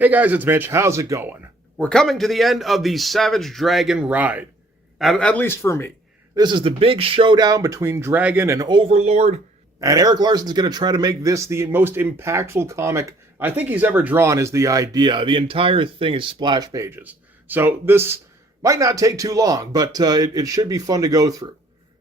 Hey guys, it's Mitch. How's it going? We're coming to the end of the Savage Dragon ride. At least for me. This is the big showdown between Dragon and Overlord, and Erik Larsen's going to try to make this the most impactful comic I think he's ever drawn, is the idea. The entire thing is splash pages. So this might not take too long, but it should be fun to go through.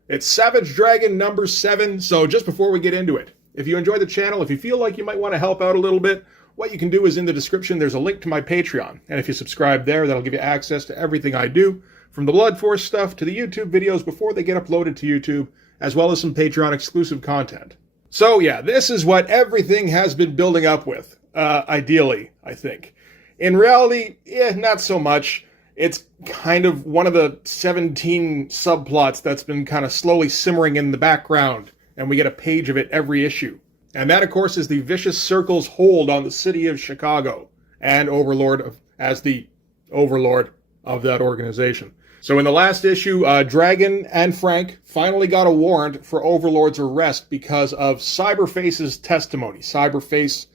It's Savage Dragon number 7, so just before we get into it, if you enjoy the channel, if you feel like you might want to help out a little bit, what you can do is in the description, there's a link to my Patreon. And if you subscribe there, that'll give you access to everything I do, from the Blood Force stuff to the YouTube videos before they get uploaded to YouTube, as well as some Patreon exclusive content. So yeah, this is what everything has been building up with, ideally, I think. In reality, not so much. It's kind of one of the 17 subplots that's been kind of slowly simmering in the background, and we get a page of it every issue. And that, of course, is the Vicious Circle's hold on the city of Chicago, and Overlord as the overlord of that organization. So in the last issue, Dragon and Frank finally got a warrant for Overlord's arrest because of Cyberface's testimony. Cyberface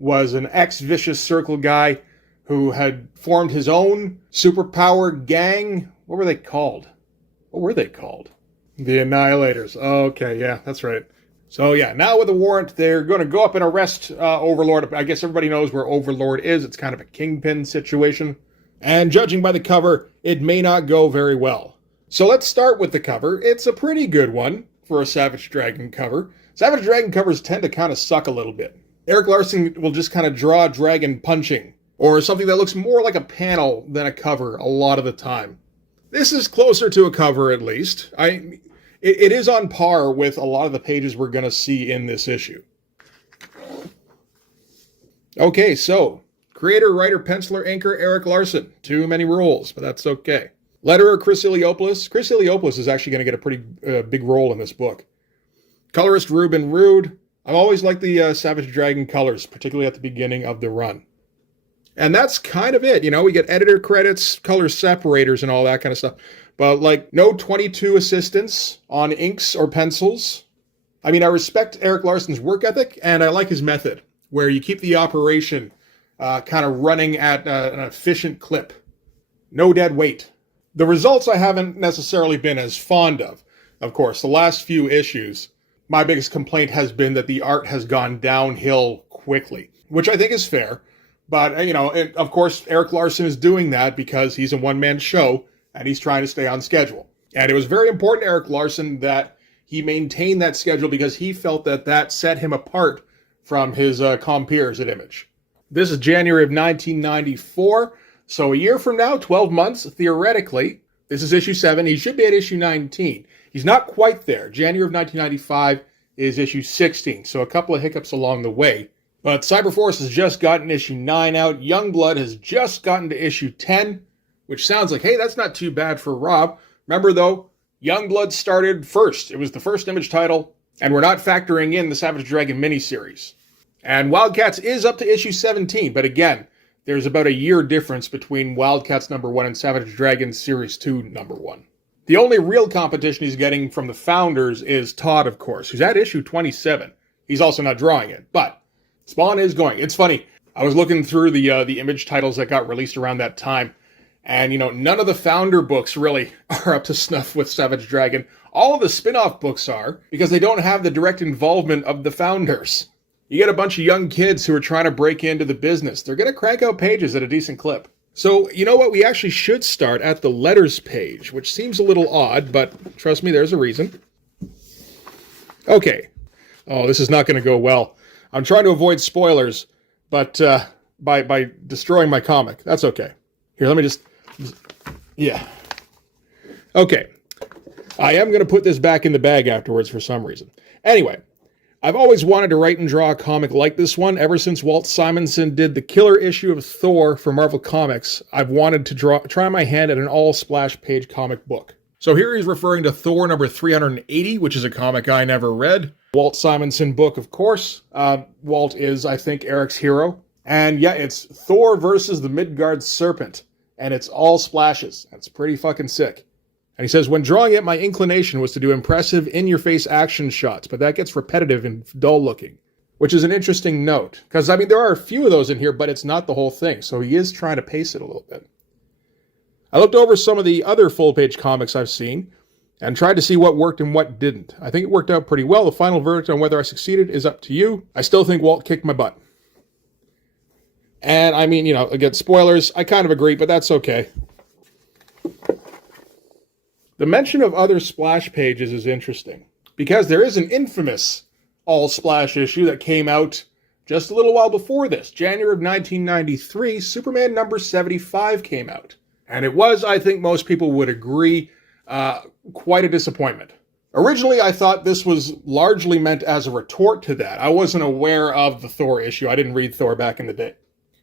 was an ex-Vicious Circle guy who had formed his own superpower gang. What were they called? The Annihilators. Okay, yeah, that's right. So yeah, now with a warrant, they're going to go up and arrest Overlord. I guess everybody knows where Overlord is. It's kind of a kingpin situation. And judging by the cover, it may not go very well. So let's start with the cover. It's a pretty good one for a Savage Dragon cover. Savage Dragon covers tend to kind of suck a little bit. Erik Larsen will just kind of draw Dragon punching, or something that looks more like a panel than a cover a lot of the time. This is closer to a cover, at least. It is on par with a lot of the pages we're going to see in this issue. Okay, so, creator, writer, penciler, inker, Erik Larsen. Too many rules, but that's okay. Letterer, Chris Iliopoulos. Chris Iliopoulos is actually going to get a pretty big role in this book. Colorist, Ruben Rude. I've always liked the Savage Dragon colors, particularly at the beginning of the run. And that's kind of it. You know, we get editor credits, color separators, and all that kind of stuff. But, like, no 22 assistants on inks or pencils. I mean, I respect Erik Larsen's work ethic, and I like his method, where you keep the operation kind of running at an efficient clip. No dead weight. The results I haven't necessarily been as fond of. Of course, the last few issues, my biggest complaint has been that the art has gone downhill quickly, which I think is fair. But, you know, of course, Erik Larsen is doing that because he's a one-man show, and he's trying to stay on schedule. And it was very important to Erik Larsen that he maintain that schedule because he felt that that set him apart from his compeers at Image. This is January of 1994, so a year from now, 12 months, theoretically, this is issue 7, he should be at issue 19. He's not quite there. January of 1995 is issue 16, so a couple of hiccups along the way. But Cyberforce has just gotten issue 9 out, Youngblood has just gotten to issue 10, which sounds like, hey, that's not too bad for Rob. Remember, though, Youngblood started first. It was the first Image title, and we're not factoring in the Savage Dragon miniseries. And Wildcats is up to issue 17, but again, there's about a year difference between Wildcats number 1 and Savage Dragon Series 2 number 1. The only real competition he's getting from the founders is Todd, of course, who's at issue 27. He's also not drawing it, but Spawn is going. It's funny. I was looking through the Image titles that got released around that time, and, you know, none of the founder books really are up to snuff with Savage Dragon. All of the spin-off books are, because they don't have the direct involvement of the founders. You get a bunch of young kids who are trying to break into the business. They're going to crank out pages at a decent clip. So, you know what? We actually should start at the letters page, which seems a little odd, but trust me, there's a reason. Okay. Oh, this is not going to go well. I'm trying to avoid spoilers, but by destroying my comic. That's okay. Here, let me just... Yeah. Okay. I am going to put this back in the bag afterwards for some reason. Anyway, I've always wanted to write and draw a comic like this one. Ever since Walt Simonson did the killer issue of Thor for Marvel Comics, I've wanted to try my hand at an all-splash page comic book. So here he's referring to Thor number 380, which is a comic I never read. Walt Simonson book, of course. Walt is, I think, Erik's hero. And yeah, it's Thor versus the Midgard Serpent. And it's all splashes. That's pretty fucking sick. And he says, when drawing it, my inclination was to do impressive in-your-face action shots, but that gets repetitive and dull-looking. which is an interesting note. Because, I mean, there are a few of those in here, but it's not the whole thing. So he is trying to pace it a little bit. I looked over some of the other full-page comics I've seen and tried to see what worked and what didn't. I think it worked out pretty well. The final verdict on whether I succeeded is up to you. I still think Walt kicked my butt. And, I mean, you know, again, spoilers, I kind of agree, but that's okay. The mention of other splash pages is interesting, because there is an infamous all-splash issue that came out just a little while before this. January of 1993, Superman number 75 came out. And it was, I think most people would agree, quite a disappointment. Originally, I thought this was largely meant as a retort to that. I wasn't aware of the Thor issue. I didn't read Thor back in the day.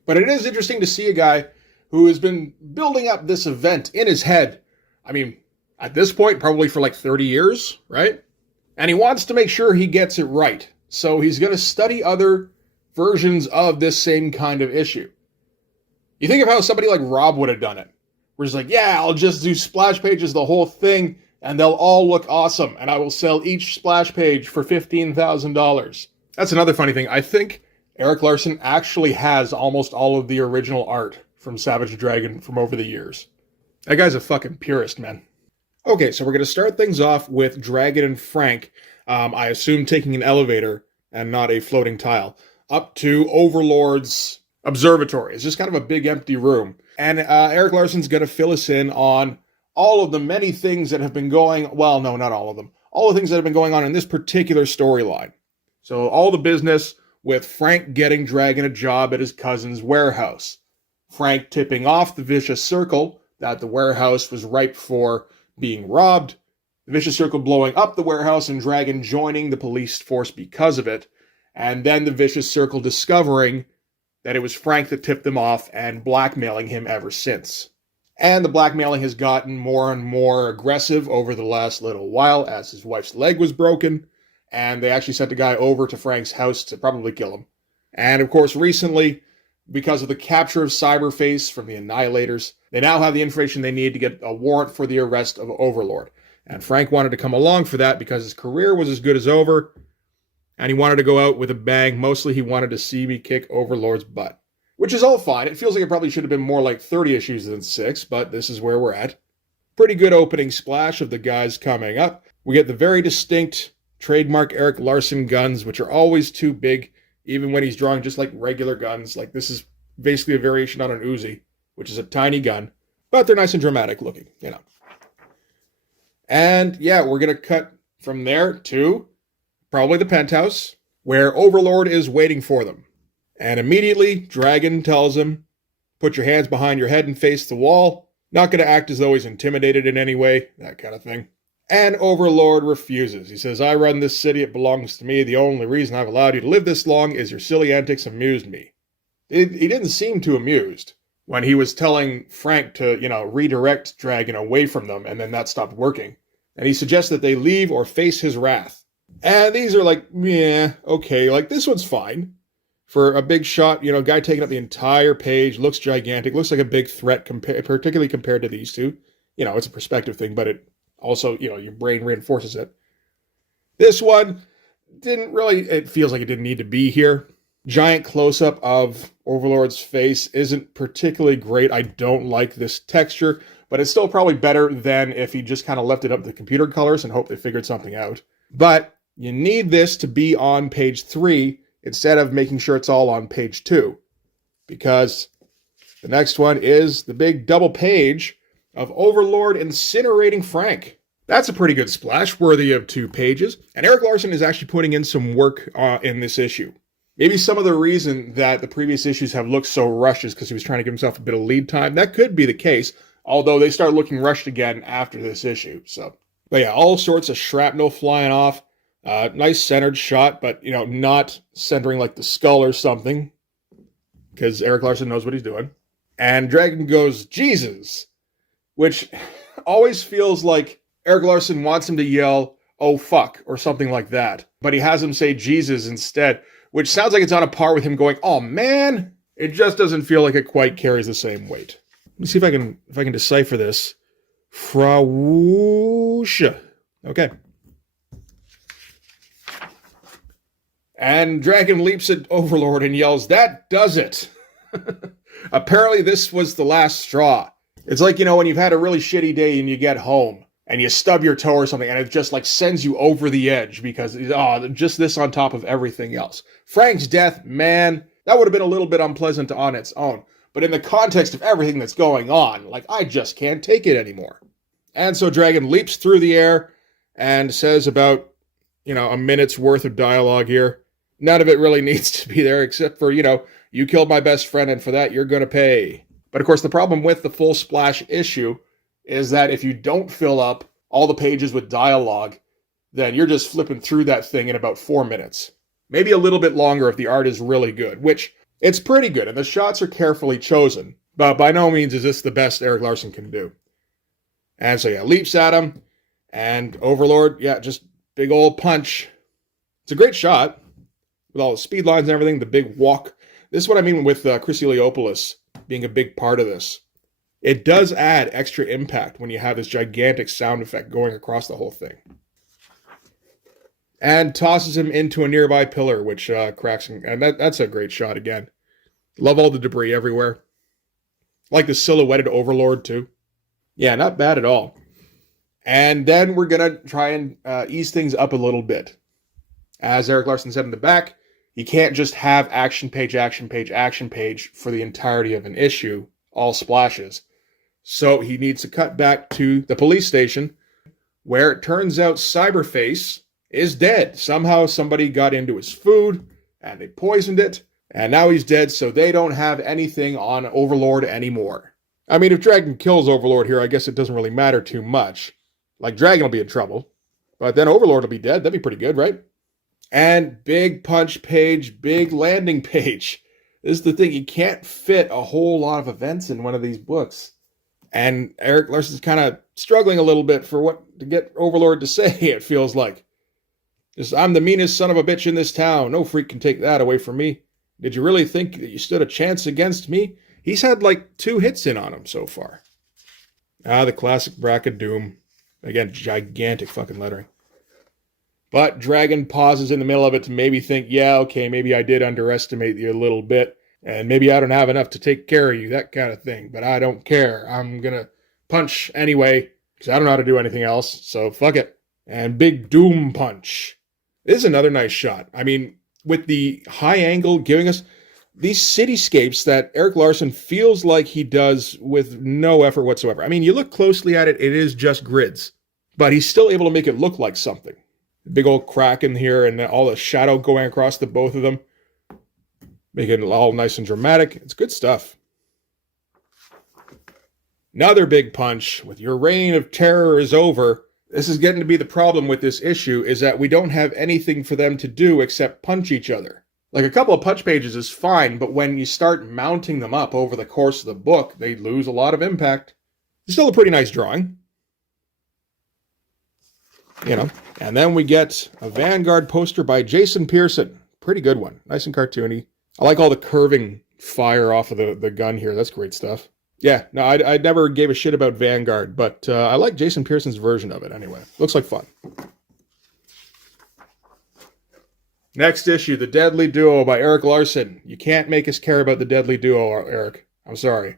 But it is interesting to see a guy who has been building up this event in his head. I mean, at this point, probably for like 30 years, right? And he wants to make sure he gets it right. So he's going to study other versions of this same kind of issue. You think of how somebody like Rob would have done it. Where he's like, yeah, I'll just do splash pages, the whole thing, and they'll all look awesome. And I will sell each splash page for $15,000. That's another funny thing. I think Erik Larsen actually has almost all of the original art from Savage Dragon from over the years. That guy's a fucking purist, man. Okay, so we're going to start things off with Dragon and Frank, I assume taking an elevator and not a floating tile, up to Overlord's observatory. It's just kind of a big empty room. And Erik Larsen's going to fill us in on all of the many things that have been going, well, no, not all of them. All the things that have been going on in this particular storyline. So all the business with Frank getting Dragon a job at his cousin's warehouse. Frank tipping off the Vicious Circle that the warehouse was ripe for being robbed. The Vicious Circle blowing up the warehouse and Dragon joining the police force because of it. And then the Vicious Circle discovering that it was Frank that tipped them off and blackmailing him ever since. And the blackmailing has gotten more and more aggressive over the last little while as his wife's leg was broken, and they actually sent a guy over to Frank's house to probably kill him. And of course, recently, because of the capture of Cyberface from the Annihilators, they now have the information they need to get a warrant for the arrest of Overlord. And Frank wanted to come along for that because his career was as good as over, and he wanted to go out with a bang. Mostly he wanted to see me kick Overlord's butt. Which is all fine. It feels like it probably should have been more like 30 issues than 6, but this is where we're at. Pretty good opening splash of the guys coming up. We get the very distinct trademark Erik Larsen guns, which are always too big, even when he's drawing just like regular guns. Like this is basically a variation on an Uzi, which is a tiny gun, but they're nice and dramatic looking, you know. And yeah, we're going to cut from there to probably the penthouse, where Overlord is waiting for them. And immediately, Dragon tells him, put your hands behind your head and face the wall. Not going to act as though he's intimidated in any way, that kind of thing. And Overlord refuses. He says, I run this city, it belongs to me. The only reason I've allowed you to live this long is your silly antics amused me. He didn't seem too amused when he was telling Frank to, redirect Dragon away from them, and then that stopped working. And he suggests that they leave or face his wrath. And these are like, yeah, okay, like this one's fine. For a big shot, guy taking up the entire page, looks gigantic, looks like a big threat, particularly compared to these two. It's a perspective thing, but it also, your brain reinforces it. This one it feels like it didn't need to be here. Giant close-up of Overlord's face isn't particularly great. I don't like this texture, but it's still probably better than if he just kind of left it up to the computer colors and hoped they figured something out. But you need this to be on page 3 instead of making sure it's all on page 2. Because the next one is the big double page of Overlord incinerating Frank. That's a pretty good splash, worthy of 2 pages. And Erik Larsen is actually putting in some work in this issue. Maybe some of the reason that the previous issues have looked so rushed is because he was trying to give himself a bit of lead time. That could be the case, although they start looking rushed again after this issue. But yeah, all sorts of shrapnel flying off. Nice centered shot, but, not centering like the skull or something, because Erik Larsen knows what he's doing. And Dragon goes, Jesus, which always feels like Erik Larsen wants him to yell, oh, fuck, or something like that. But he has him say Jesus instead, which sounds like it's on a par with him going, oh, man. It just doesn't feel like it quite carries the same weight. Let me see if I can decipher this. Frauusha. Okay. And Dragon leaps at Overlord and yells, "That does it!" Apparently this was the last straw. It's like, when you've had a really shitty day and you get home and you stub your toe or something and it just like sends you over the edge because, just this on top of everything else. Frank's death, man, that would have been a little bit unpleasant on its own. But in the context of everything that's going on, I just can't take it anymore. And so Dragon leaps through the air and says about, a minute's worth of dialogue here. None of it really needs to be there except for, you killed my best friend and for that you're going to pay. But of course, the problem with the full splash issue is that if you don't fill up all the pages with dialogue, then you're just flipping through that thing in about 4 minutes. Maybe a little bit longer if the art is really good, which it's pretty good, and the shots are carefully chosen. But by no means is this the best Erik Larsen can do. And so, leaps at him, and Overlord, just big old punch. It's a great shot, with all the speed lines and everything, the big walk. This is what I mean with Chris Eliopoulos being a big part of this. It does add extra impact when you have this gigantic sound effect going across the whole thing. And tosses him into a nearby pillar, which cracks him. And that's a great shot again. Love all the debris everywhere. Like the silhouetted Overlord, too. Yeah, not bad at all. And then we're going to try and ease things up a little bit. As Erik Larsen said in the back, you can't just have action page, action page, action page for the entirety of an issue, all splashes. So he needs to cut back to the police station, where it turns out Cyberface is dead. Somehow somebody got into his food, and they poisoned it, and now he's dead, so they don't have anything on Overlord anymore. I mean, if Dragon kills Overlord here, I guess it doesn't really matter too much. Dragon will be in trouble, but then Overlord will be dead. That'd be pretty good, right? And big punch page, big landing page. This is the thing, you can't fit a whole lot of events in one of these books. And Erik Larsen's kind of struggling a little bit for what to get Overlord to say, it feels like. Just, I'm the meanest son of a bitch in this town. No freak can take that away from me. Did you really think that you stood a chance against me? He's had 2 hits in on him so far. The classic Braca Doom. Again, gigantic fucking lettering. But Dragon pauses in the middle of it to maybe think, maybe I did underestimate you a little bit, and maybe I don't have enough to take care of you, that kind of thing. But I don't care. I'm going to punch anyway, because I don't know how to do anything else, so fuck it. And big Doom punch. This is another nice shot. I mean, with the high angle giving us these cityscapes that Erik Larsen feels like he does with no effort whatsoever. I mean, you look closely at it, it is just grids. But he's still able to make it look like something. Big old crack in here and all the shadow going across the both of them. Making it all nice and dramatic. It's good stuff. Another big punch with your reign of terror is over. This is getting to be the problem with this issue, is that we don't have anything for them to do except punch each other. A couple of punch pages is fine, but when you start mounting them up over the course of the book, they lose a lot of impact. It's still a pretty nice drawing. And then we get a Vanguard poster by Jason Pearson. Pretty good one. Nice and cartoony. I like all the curving fire off of the gun here. That's great stuff. Yeah, no, I never gave a shit about Vanguard, but I like Jason Pearson's version of it anyway. Looks like fun. Next issue, The Deadly Duo by Erik Larsen. You can't make us care about The Deadly Duo, Erik. I'm sorry.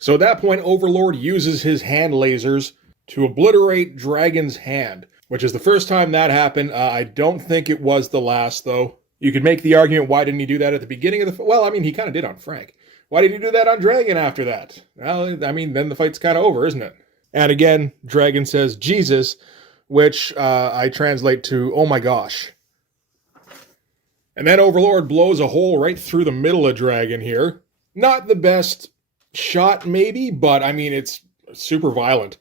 So at that point, Overlord uses his hand lasers to obliterate Dragon's hand, which is the first time that happened. I don't think it was the last, though. You could make the argument, why didn't he do that at the beginning of the... Well, I mean, he kind of did on Frank. Why didn't he do that on Dragon after that? Well, I mean, then the fight's kind of over, isn't it? And again, Dragon says, Jesus, which I translate to, oh my gosh. And then Overlord blows a hole right through the middle of Dragon here. Not the best shot, maybe, but I mean, it's super violent.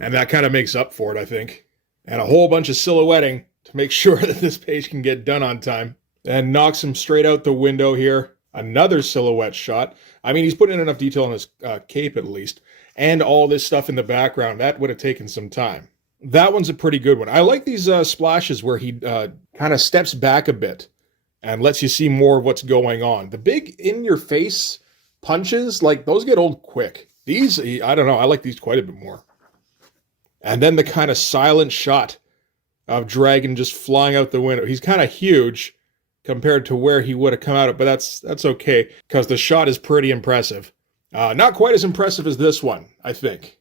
And that kind of makes up for it, I think. And a whole bunch of silhouetting to make sure that this page can get done on time. And knocks him straight out the window here. Another silhouette shot. I mean, he's putting in enough detail on his cape, at least. And all this stuff in the background. That would have taken some time. That one's a pretty good one. I like these splashes where he kind of steps back a bit and lets you see more of what's going on. The big in-your-face punches, those get old quick. These, I don't know, I like these quite a bit more. And then the kind of silent shot of Dragon just flying out the window. He's kind of huge, compared to where he would have come out, but that's okay, because the shot is pretty impressive. Not quite as impressive as this one, I think.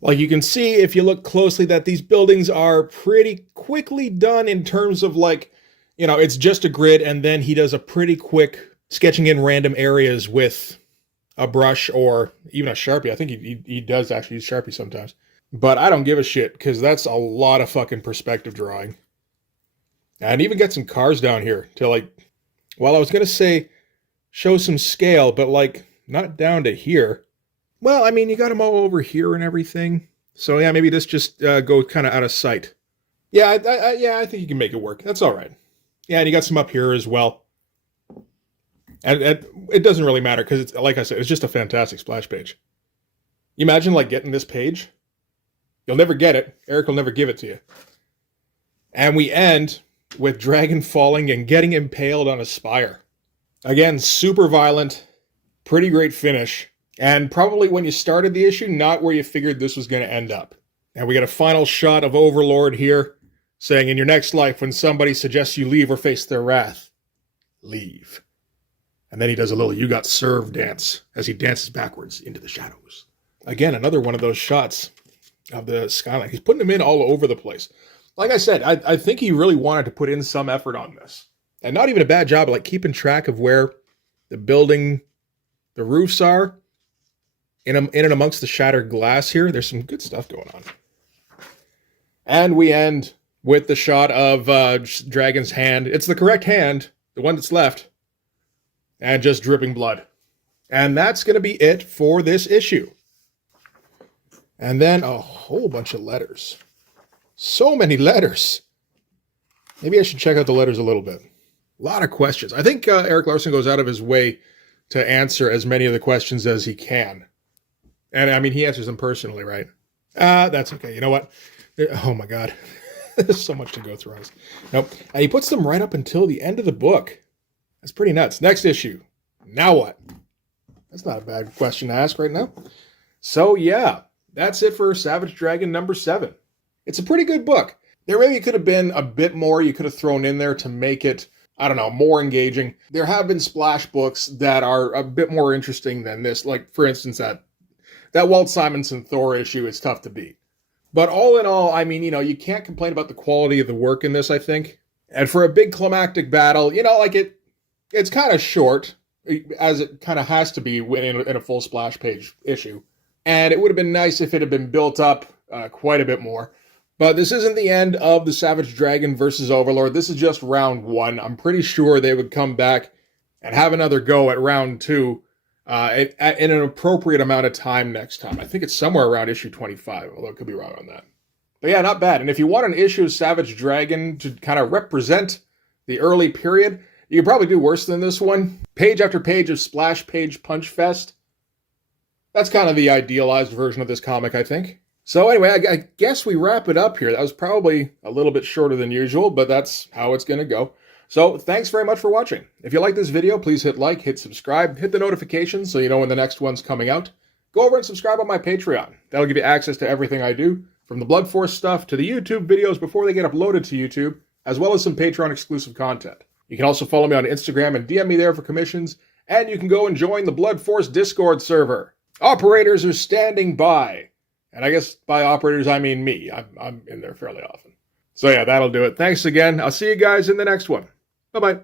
Like, you can see, if you look closely, that these buildings are pretty quickly done in terms of, like, you know, it's just a grid, and then he does a pretty quick sketching in random areas with a brush or even a Sharpie. I think he does actually use Sharpie sometimes. But I don't give a shit, because that's a lot of fucking perspective drawing. And even get some cars down here to, like, well, I was going to say show some scale, but, like, not down to here. Well, I mean, you got them all over here and everything. So, yeah, maybe this just go kind of out of sight. Yeah, I think you can make it work. That's all right. Yeah, and you got some up here as well. And it doesn't really matter, because, it's, like I said, it's just a fantastic splash page. You imagine, like, getting this page? You'll never get it. Eric will never give it to you. And we end with Dragon falling and getting impaled on a spire. Again, super violent. Pretty great finish. And probably when you started the issue, not where you figured this was going to end up. And we got a final shot of Overlord here, saying, in your next life, when somebody suggests you leave or face their wrath, leave. And then he does a little "you got served" dance as he dances backwards into the shadows. Again, another one of those shots of the skyline. He's putting them in all over the place. Like I said, I think he really wanted to put in some effort on this. And not even a bad job, like keeping track of where the building, the roofs are, in and amongst the shattered glass here. There's some good stuff going on. And we end with the shot of Dragon's hand. It's the correct hand, the one that's left, and just dripping blood. And that's going to be it for this issue. And then a whole bunch of letters. So many letters. Maybe I should check out the letters a little bit. A lot of questions. I think Erik Larsen goes out of his way to answer as many of the questions as he can. And, I mean, he answers them personally, right? That's okay. You know what? Oh, my God. There's so much to go through on this. Nope. And he puts them right up until the end of the book. That's pretty nuts. Next issue. Now what? That's not a bad question to ask right now. So, yeah. That's it for Savage Dragon number 7. It's a pretty good book. There maybe could have been a bit more you could have thrown in there to make it, I don't know, more engaging. There have been splash books that are a bit more interesting than this. Like, for instance, that Walt Simonson Thor issue is tough to beat. But all in all, I mean, you know, you can't complain about the quality of the work in this, I think. And for a big climactic battle, you know, like it's kind of short, as it kind of has to be in a full splash page issue. And it would have been nice if it had been built up quite a bit more. But this isn't the end of the Savage Dragon versus Overlord. This is just round 1. I'm pretty sure they would come back and have another go at round 2 in an appropriate amount of time next time. I think it's somewhere around issue 25, although I could be wrong on that. But yeah, not bad. And if you want an issue of Savage Dragon to kind of represent the early period, you could probably do worse than this one. Page after page of splash page punch fest. That's kind of the idealized version of this comic, I think. So anyway, I guess we wrap it up here. That was probably a little bit shorter than usual, but that's how it's going to go. So thanks very much for watching. If you like this video, please hit like, hit subscribe, hit the notifications so you know when the next one's coming out. Go over and subscribe on my Patreon. That'll give you access to everything I do, from the Blood Force stuff to the YouTube videos before they get uploaded to YouTube, as well as some Patreon exclusive content. You can also follow me on Instagram and DM me there for commissions, and you can go and join the Blood Force Discord server. Operators are standing by. And I guess by operators, I mean me. I'm in there fairly often. So yeah, that'll do it. Thanks again. I'll see you guys in the next one. Bye-bye.